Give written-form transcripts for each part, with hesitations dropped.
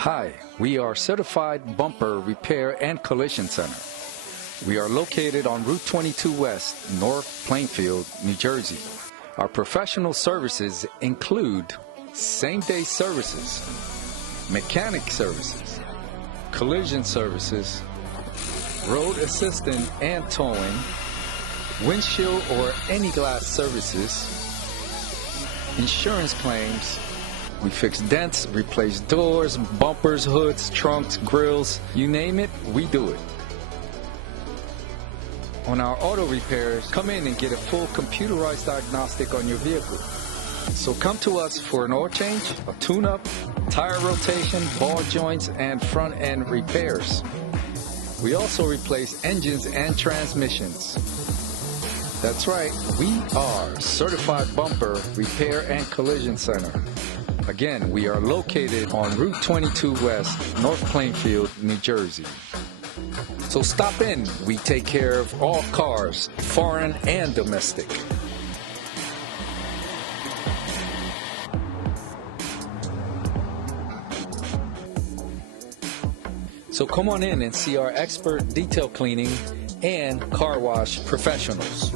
Hi, we are Certified Bumper Repair and Collision Center. We are located on Route 22 West, North Plainfield, New Jersey. Our professional services include same-day services, mechanic services, collision services, road assistance and towing, windshield or any glass services, insurance claims. We fix dents, replace doors, bumpers, hoods, trunks, grills, you name it, we do it. On our auto repairs, come in and get a full computerized diagnostic on your vehicle. So come to us for an oil change, a tune-up, tire rotation, ball joints, and front-end repairs. We also replace engines and transmissions. That's right, we are Certified Bumper Repair and Collision Center. Again, we are located on Route 22 West, North Plainfield, New Jersey. So stop in. We take care of all cars, foreign and domestic. So come on in and see our expert detail cleaning and car wash professionals.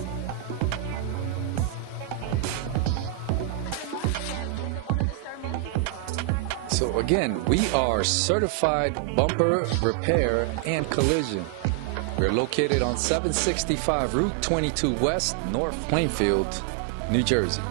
So again, we are Certified Bumper Repair and Collision. We're located on 765 Route 22 West, North Plainfield, New Jersey.